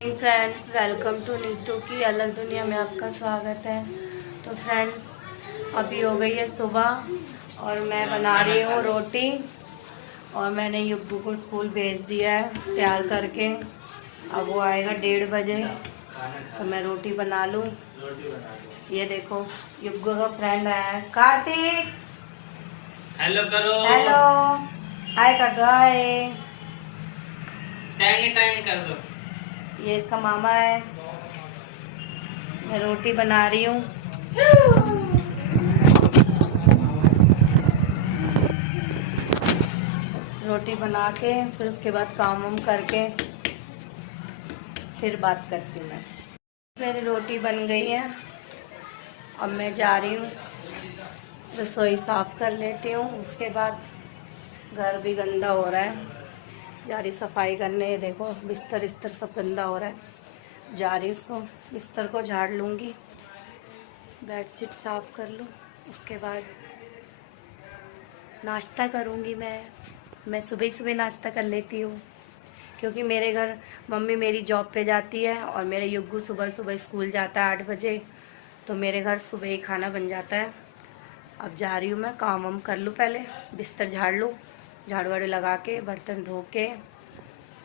Friends, welcome to Neetu की अलग दुनिया में आपका स्वागत है। तो फ्रेंड्स, अभी हो गई है सुबह और मैं बना रही हूँ रोटी। और मैंने युब्बू को स्कूल भेज दिया है तैयार करके। अब वो आएगा 1:30 बजे, तो मैं रोटी बना लूँ। ये देखो, युब्बू का फ्रेंड आया है, कार्तिक। हेलो करो। हेलो, हाय कर दो, हाय। टैंग टैंग कर दो। ये इसका मामा है। मैं रोटी बना रही हूँ। रोटी बना के फिर उसके बाद काम वाम करके फिर बात करती हूँ मैं। मेरी रोटी बन गई है। अब मैं जा रही हूँ रसोई साफ़ कर लेती हूँ। उसके बाद घर भी गंदा हो रहा है, जा रही सफाई करने। देखो, बिस्तर इस्तर सब गंदा हो रहा है। जा रही उसको बिस्तर को झाड़ लूँगी, बेडशीट साफ़ कर लूँ। उसके बाद नाश्ता करूँगी। मैं सुबह सुबह नाश्ता कर लेती हूँ, क्योंकि मेरे घर मम्मी मेरी जॉब पे जाती है और मेरे युग्गू सुबह सुबह स्कूल जाता है 8 बजे। तो मेरे घर सुबह ही खाना बन जाता है। अब जा रही हूँ मैं, काम वाम कर लूँ, पहले बिस्तर झाड़ लूँ, झाड़ू वाड़ू लगा के बर्तन धो के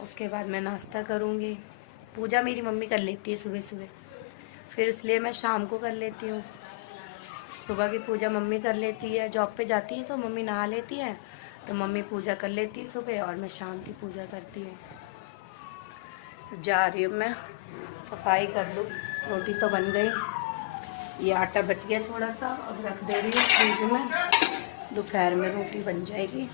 उसके बाद मैं नाश्ता करूँगी। पूजा मेरी मम्मी कर लेती है सुबह सुबह, फिर इसलिए मैं शाम को कर लेती हूँ। सुबह की पूजा मम्मी कर लेती है, जॉब पे जाती है तो मम्मी नहा लेती है, तो मम्मी पूजा कर लेती है सुबह और मैं शाम की पूजा करती हूँ। जा रही हूँ मैं, सफाई कर लूँ। रोटी तो बन गई, ये आटा बच गया थोड़ा सा, अब रख दे रही हूँ फ्रिज में। दोपहर में रोटी बन जाएगी।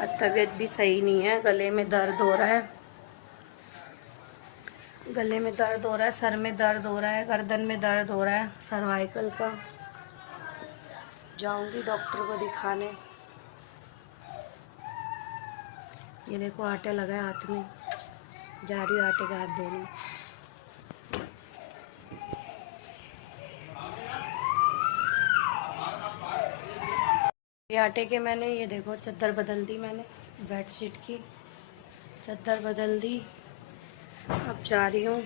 आज तबीयत भी सही नहीं है, गले में दर्द हो रहा है। गले में दर्द हो रहा है, सर में दर्द हो रहा है, गर्दन में दर्द हो रहा है, सर्वाइकल का। जाऊंगी डॉक्टर को दिखाने। ये देखो, आटा लगा है हाथ में, जा रही हूँ आटे का हाथ धोने। ये आटे के मैंने, ये देखो, चादर बदल दी मैंने, बेडशीट की चादर बदल दी। अब जा रही हूँ,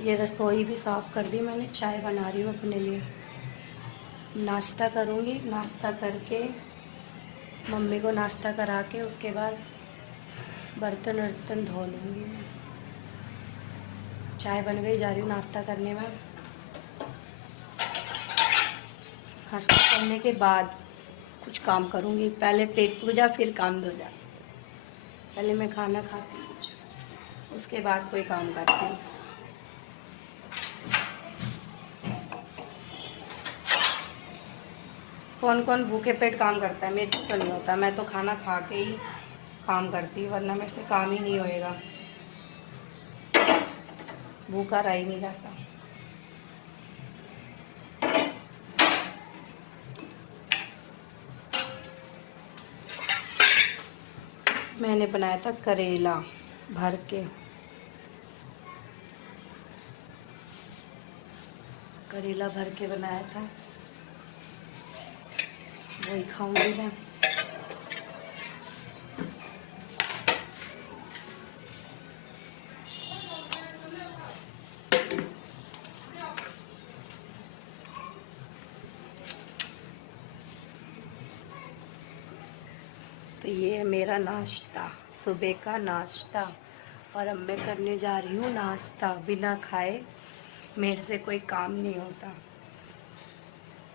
ये रसोई भी साफ़ कर दी मैंने। चाय बना रही हूँ अपने लिए, नाश्ता करूँगी। नाश्ता करके मम्मी को नाश्ता करा के उसके बाद बर्तन वर्तन धो लूँगी मैं। चाय बन गई, जा रही हूँ नाश्ता करने में। नाश्ता करने के बाद कुछ काम करूँगी। पहले पेट पूजा, फिर काम धोजा। पहले मैं खाना खाती हूँ, उसके बाद कोई काम करती हूँ। कौन कौन भूखे पेट काम करता है? मेरे से तो नहीं होता। मैं तो खाना खा के ही काम करती हूँ, वरना मेरे से काम ही नहीं होएगा। भूखा रह ही नहीं जाता। मैंने बनाया था करेला भर के, करेला भर के बनाया था, वही खाऊंगी मैं। तो ये है मेरा नाश्ता, सुबह का नाश्ता। और अब मैं करने जा रही हूँ नाश्ता। बिना खाए मेरे से कोई काम नहीं होता।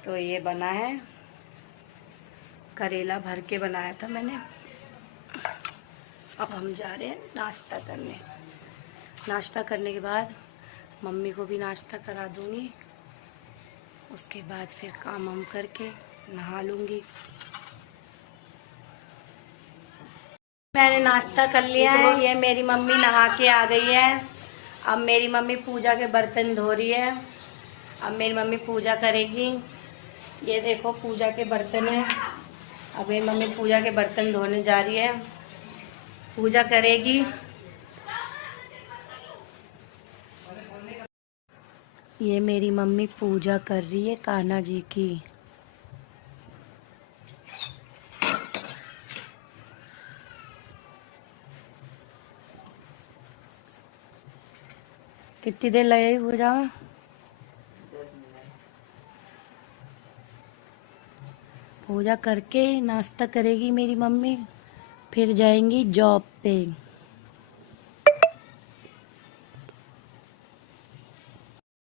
तो ये बना है, करेला भर के बनाया था मैंने। अब हम जा रहे हैं नाश्ता करने। नाश्ता करने के बाद मम्मी को भी नाश्ता करा दूँगी। उसके बाद फिर काम वाम करके नहा लूँगी। मैंने नाश्ता कर लिया है। ये मेरी मम्मी नहा के आ गई है। अब मेरी मम्मी पूजा के बर्तन धो रही है। अब मेरी मम्मी पूजा करेगी। ये देखो, पूजा के बर्तन है। अब मेरी मम्मी पूजा के बर्तन धोने जा रही है, पूजा करेगी। ये मेरी मम्मी पूजा कर रही है कान्हा जी की। कितनी देर लगेगी पूजा में? पूजा करके नाश्ता करेगी मेरी मम्मी, फिर जाएंगी जॉब पे।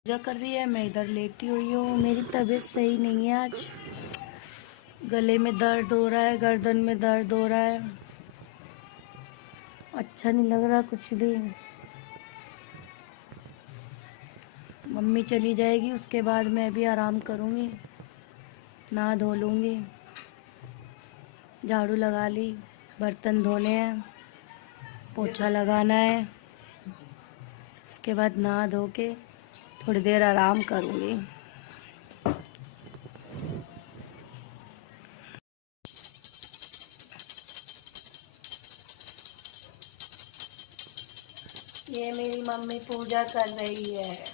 पूजा कर रही है, मैं इधर लेटी हुई हूँ। मेरी तबीयत सही नहीं है आज, गले में दर्द हो रहा है, गर्दन में दर्द हो रहा है, अच्छा नहीं लग रहा कुछ भी। मम्मी चली जाएगी उसके बाद मैं भी आराम करूँगी, नहा धो लूँगी, झाड़ू लगा ली, बर्तन धोने हैं, पोछा लगाना है, उसके बाद नहा धो के थोड़ी देर आराम करूँगी। ये मेरी मम्मी पूजा कर रही है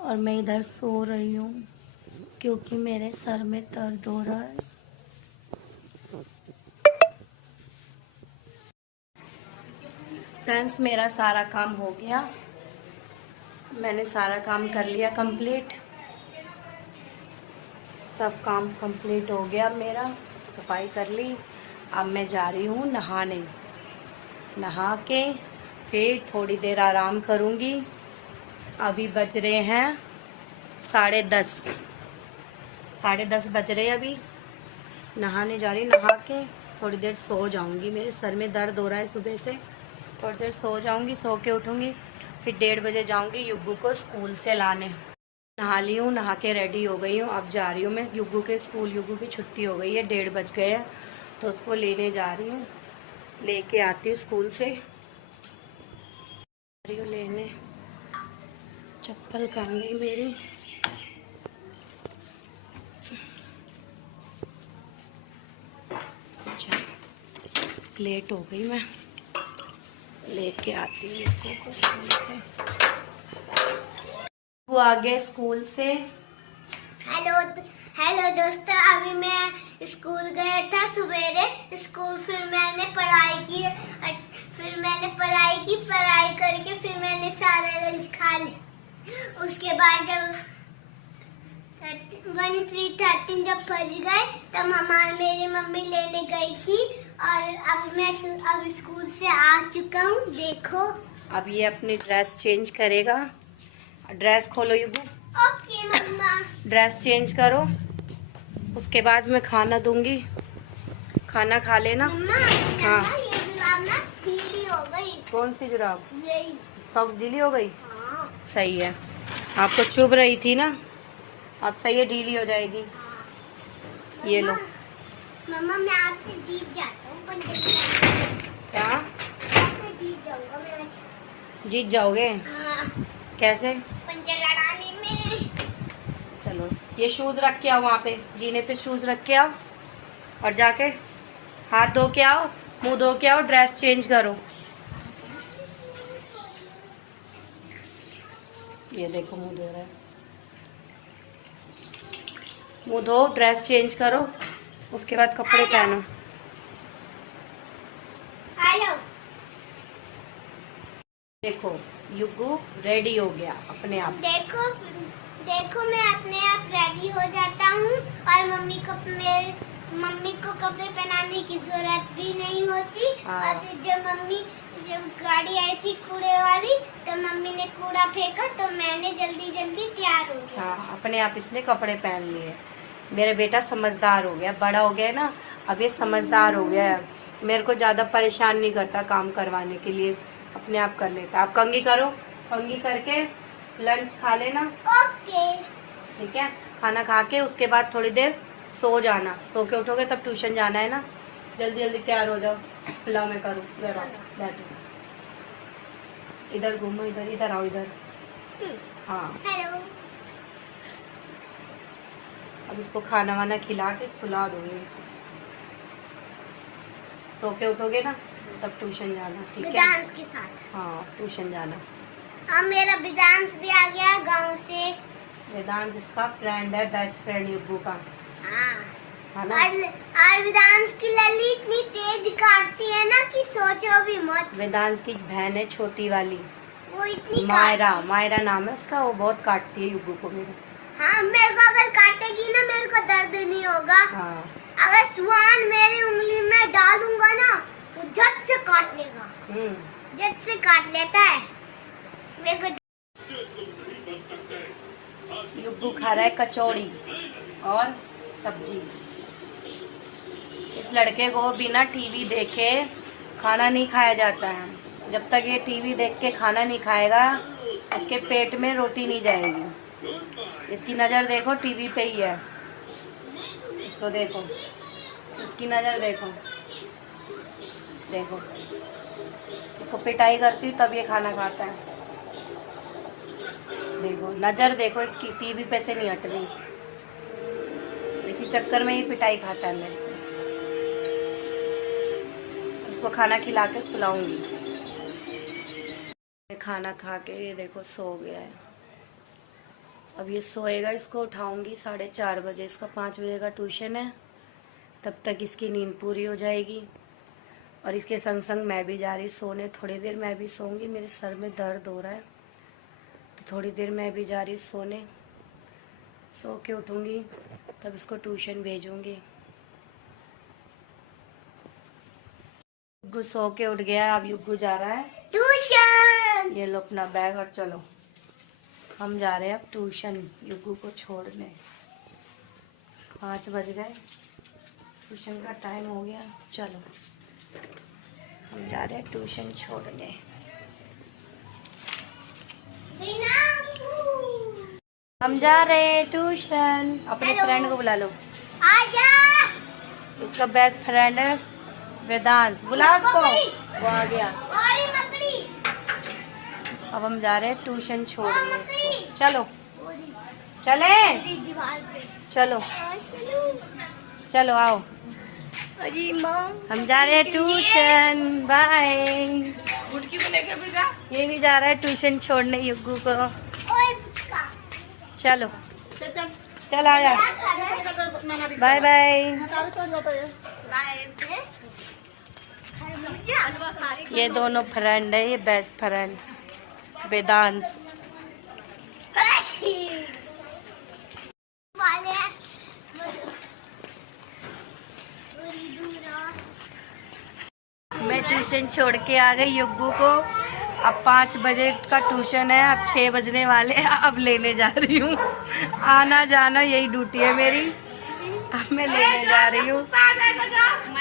और मैं इधर सो रही हूँ क्योंकि मेरे सर में दर्द हो रहा है। फ्रेंड्स, मेरा सारा काम हो गया, मैंने सारा काम कर लिया कंप्लीट, सब काम कंप्लीट हो गया मेरा, सफाई कर ली। अब मैं जा रही हूँ नहाने, नहा के फिर थोड़ी देर आराम करूँगी। अभी बज रहे हैं 10:30, 10:30 बज रहे हैं अभी। नहाने जा रही हूँ, नहा के थोड़ी देर सो जाऊँगी। मेरे सर में दर्द हो रहा है सुबह से, थोड़ी देर सो जाऊँगी, सो के उठूँगी, फिर 1:30 बजे जाऊँगी युग्गू को स्कूल से लाने। नहा ली हूँ, नहा के रेडी हो गई हूँ, अब जा रही हूँ मैं युग्गू के स्कूल। युग्गू की छुट्टी हो गई है, 1:30 बज गए हैं, तो उसको लेने जा रही हूँ, लेके आती हूँ स्कूल से। जा रही हूँ लेने, चप्पल कहाँ गई मेरी? लेट हो गई, मैं लेके आती हूँ युग्गू को स्कूल से। वो आ गए स्कूल से। हेलो दोस्तों, अभी मैं स्कूल गया था सवेरे स्कूल, फिर मैंने पढ़ाई की, पढ़ाई करके फिर मैंने सारा लंच खा लिया। उसके बाद जब 1:30 जब बज गए तब मेरी मम्मी लेने गई थी, और अब स्कूल से आ चुका हूँ। देखो, अब ये अपनी ड्रेस चेंज करेगा। ड्रेस खोलो युग्गू। ओके मम्मा। ड्रेस चेंज करो, उसके बाद मैं खाना दूंगी, खाना खा लेना। मम्मा, हाँ। ये जुराब ना ढीली हो गई। कौन सी जुराब? यही। सॉक्स ढीली हो गई? हाँ। सही है, आपको चुभ रही थी ना, अब सही है, ढीली हो जाएगी। ये लो। मम्मा, मैं आपसे जीत जाता हूँ। क्या? आपसे जीत जाऊंगा मैं आज। जीत जाओगे? हाँ, कैसे? पंजा लड़ाने में। चलो, ये शूज रख के आओ, वहाँ पे जीने पे शूज रख के आओ, और जाके हाथ धो के आओ, मुंह धो के आओ, ड्रेस चेंज करो। ये देखो मुंह धो रहा है, मुंह धो, ड्रेस चेंज करो, उसके बाद कपड़े पहनो। हेलो। देखो युग्गू रेडी हो गया अपने आप। देखो मैं अपने आप रेडी हो जाता हूँ, और मम्मी को कपड़े पहनाने की जरूरत भी नहीं होती। हाँ। और जब गाड़ी आई थी कूड़े वाली, तो मम्मी ने कूड़ा फेंका, तो मैंने जल्दी जल्दी तैयार हो गया। हाँ, अपने आप इसने कपड़े पहन लिए। मेरा बेटा समझदार हो गया, बड़ा हो गया ना, अब ये समझदार हो गया है, मेरे को ज़्यादा परेशान नहीं करता काम करवाने के लिए, अपने आप कर लेता। आप कंघी करो, कंघी करके लंच खा लेना। ओके। ठीक है, खाना खा के उसके बाद थोड़ी देर सो जाना, सो के उठोगे तब ट्यूशन जाना है ना। जल्दी जल्दी तैयार हो जाओ। लाओ मैं करूँ, इधर आओ, बैठो, इधर घूमो, इधर इधर आओ, इधर। हाँ, हेलो। अब इसको खाना वाना खिला के सुला दूंगी, सो के उठोगे ना तब ट्यूशन जाना। ठीक है? विदांश के साथ। हाँ, ट्यूशन जाना। हाँ, मेरा विदांश भी आ गया गांव से। वेदांत इसका फ्रेंड है, बेस्ट फ्रेंड युग्गू का। हाँ। खाना। और वेदांश की लल्ली इतनी तेज काटती है ना कि सोचो भी मत। वेदांश की बहन है छोटी वाली, वो इतनी मायरा, मायरा नाम है उसका। वो बहुत काटती है युग्गू को मेरे। हाँ, मेरे को अगर काटेगी ना मेरे को दर्द नहीं होगा। हाँ। अगर सुहान मेरी उंगली में डालूंगा ना वो झट से काट लेगा। झट से काट लेता है मेरे को। युग्गू खा रहा है कचौड़ी और सब्जी। इस लड़के को बिना टीवी देखे खाना नहीं खाया जाता है। जब तक ये टीवी देख के खाना नहीं खाएगा इसके पेट में रोटी नहीं जाएगी। इसकी नज़र देखो टीवी पे ही है। इसको देखो, इसकी नज़र देखो, देखो इसको पिटाई करती हूँ तब ये खाना खाता है। देखो नज़र देखो इसकी, टीवी पे से नहीं हट रही। इसी चक्कर में ही पिटाई खाता है मेरे से। इसको खाना खिला के सुलाऊंगी। खाना खा के ये देखो सो गया है। अब ये सोएगा, इसको उठाऊंगी 4:30 बजे। इसका 5 बजे का ट्यूशन है, तब तक इसकी नींद पूरी हो जाएगी। और इसके संग संग मैं भी जा रही सोने। थोड़ी देर मैं भी सोऊंगी, मेरे सर में दर्द हो रहा है तो थोड़ी देर मैं भी जा रही सोने। सो के उठूंगी तब इसको ट्यूशन भेजूंगी। युग्गू सो के उठ गया। अब युग्गू जा रहा है ट्यूशन। ये लो अपना बैग और चलो, हम जा रहे हैं अब ट्यूशन युग्गू को छोड़ने। 5 बज गए, ट्यूशन का टाइम हो गया। चलो हम जा रहे हैं ट्यूशन छोड़ने। हम जा रहे हैं ट्यूशन। अपने फ्रेंड को बुला लो। आजा। इसका बेस्ट फ्रेंड है वेदांश। बुला उसको, वो आ गया। और ये मकड़ी। अब हम जा रहे हैं ट्यूशन छोड़ने इसको। चलो चले, दीवार पे। चलो चलो आओ, अरे माँ। हम जा रहे हैं ट्यूशन। बाय। गुटकी को लेके भी जा। ये भी जा रहा है ट्यूशन छोड़ने युग्गू को। चलो चल आ जा। Bye bye. ये दोनों फ्रेंड है, ये बेस्ट फ्रेंड वेदांश। मैं ट्यूशन छोड़ के आ गई युग्गू को। अब 5 बजे का ट्यूशन है, अब 6 बजने वाले हैं। अब लेने जा रही हूँ। आना जाना यही ड्यूटी है मेरी। अब मैं लेने जा रही हूँ,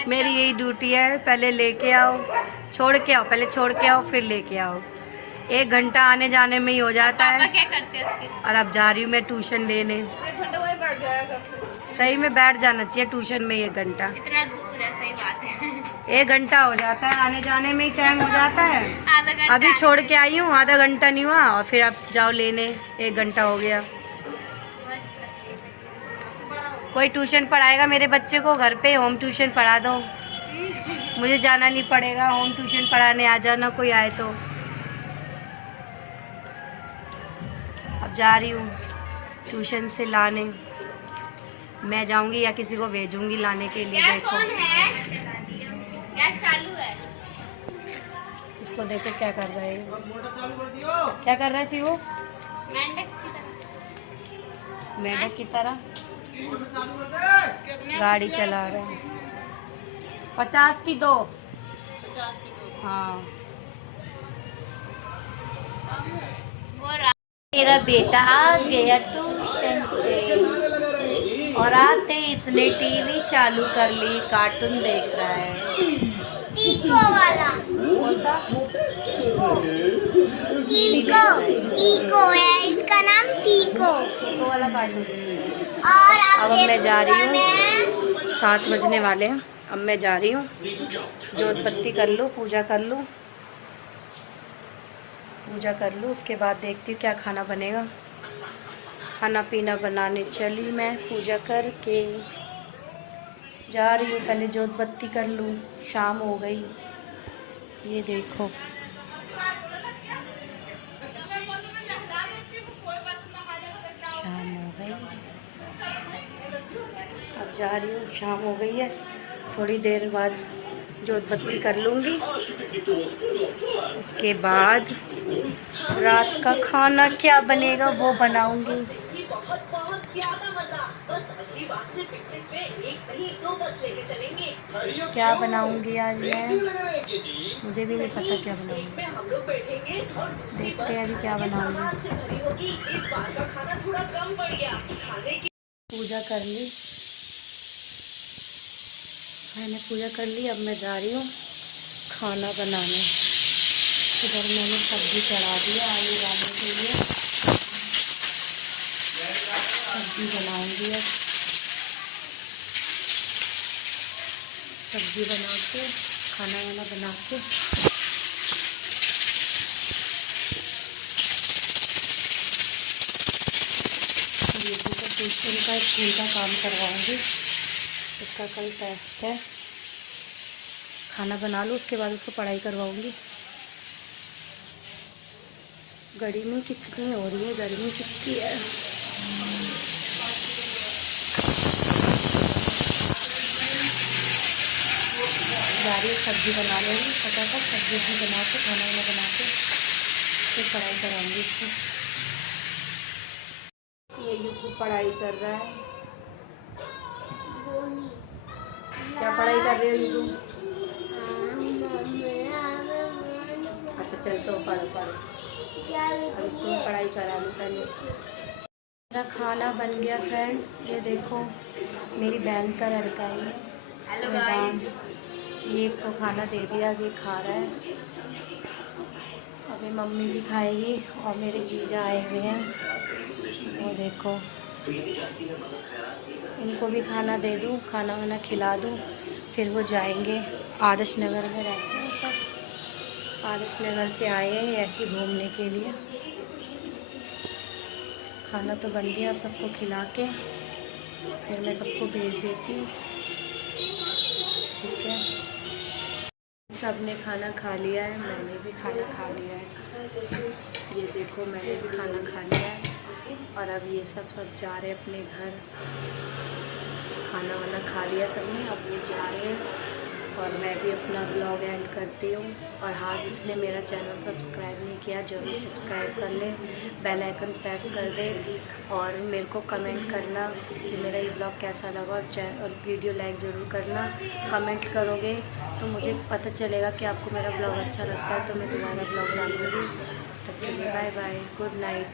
मेरी यही ड्यूटी है। पहले लेके आओ, छोड़ के आओ, पहले छोड़ के आओ फिर लेके आओ। 1 घंटा आने जाने में ही हो जाता है। क्या करते हैं उसके? और अब जा रही हूँ मैं ट्यूशन लेने। सही में बैठ जाना चाहिए ट्यूशन में 1 घंटा। इतना दूर है, सही बात है। 1 घंटा हो जाता है, आने जाने में ही टाइम हो जाता है। आधा घंटा अभी छोड़ के आई हूँ, आधा घंटा नहीं हुआ और फिर अब जाओ लेने। 1 घंटा हो गया। कोई ट्यूशन पढ़ाएगा मेरे बच्चे को घर पे? होम ट्यूशन पढ़ा दो, मुझे जाना नहीं पड़ेगा। होम ट्यूशन पढ़ाने आ जाना कोई आए तो। अब जा रही हूँ ट्यूशन से लाने। मैं जाऊंगी या किसी को भेजूंगी लाने के लिए। गैस देखो ऑन है, गैस चालू है। इसको देखो क्या कर रहा है, क्या कर रहा है शिवू? मेंढक की तरह। मेढक की तरह गाड़ी चला रहा है। 50 की 2। हाँ मेरा बेटा आ गया ट्यूशन से और आते इसने टीवी चालू कर ली, कार्टून देख रहा है। टीको वाला। कौन सा? टीको है इसका नाम, टीको। टीको वाला कार्टून। और अब मैं जा रही हूँ, मैं 7 बजने वाले हैं। अब मैं जा रही हूँ, जोत बत्ती कर लूँ, पूजा कर लूँ, पूजा कर लूँ। उसके बाद देखती हूँ क्या खाना बनेगा। खाना पीना बनाने चली मैं, पूजा करके जा रही हूँ। पहले जोत बत्ती कर लूँ, शाम हो गई। ये देखो शाम हो गई। अब जा रही हूँ, शाम हो गई है, थोड़ी देर बाद जोत बत्ती कर लूँगी। उसके बाद रात का खाना क्या बनेगा वो बनाऊँगी। क्या बनाऊँगी आज मैं, मुझे भी नहीं पता क्या बनाऊँगी। देखते हैं अभी क्या बनाऊँगी। पूजा कर ली, मैंने पूजा कर ली। अब मैं जा रही हूँ खाना बनाने। इधर मैंने सब्जी चढ़ा दिया आलू डालने के लिए, सब्जी बनाऊंगी। अब सब्जी बना के खाना वाना बना के बेटी को ट्यूशन का स्कूल का काम करवाऊंगी, उसका कल टेस्ट है। खाना बना लूँ उसके बाद उसको पढ़ाई करवाऊंगी। गर्मी कितनी हो रही है, गर्मी कितनी है। जा रही है सब्जी बना लेंगी, फटाफट सब्जी भी बना के खाना वाना बना के फिर पढ़ाई कराऊंगी इसको। ये युग पढ़ाई कर रहा है। क्या पढ़ाई कर रहे हो युग? अच्छा चल तो पढ़ो। अब इसको पढ़ाई करा लूँ पहले। मेरा खाना बन गया फ्रेंड्स, ये देखो मेरी बहन का लड़का है। हेलो गाइस, ये इसको खाना दे दिया, अभी खा रहा है। अभी मम्मी भी खाएगी और मेरे जीजा आए हुए हैं, वो देखो इनको भी खाना दे दूँ, खाना वाना खिला दूँ, फिर वो जाएंगे। आदर्श नगर में रहते हैं सब, आदर्श नगर से आए हैं ऐसे घूमने के लिए। खाना तो बन गया, अब सबको खिला के फिर मैं सबको भेज देती हूँ, ठीक है। सब ने खाना खा लिया है, मैंने भी खाना खा लिया है। ये देखो मैंने भी खाना खा लिया है और अब ये सब जा रहे हैं अपने घर। खाना वाना खा लिया सबने, अब ये जा रहे हैं और मैं भी अपना ब्लॉग एंड करती हूँ। और हाँ, जिसने मेरा चैनल सब्सक्राइब नहीं किया जरूर सब्सक्राइब कर ले, बेल आइकन प्रेस कर दे और मेरे को कमेंट करना कि मेरा ये ब्लॉग कैसा लगा और वीडियो लाइक ज़रूर करना। कमेंट करोगे तो मुझे पता चलेगा कि आपको मेरा ब्लॉग अच्छा लगता है, तो मैं दोबारा ब्लॉग डालूँगी। तब तक के लिए बाय बाय, गुड नाइट।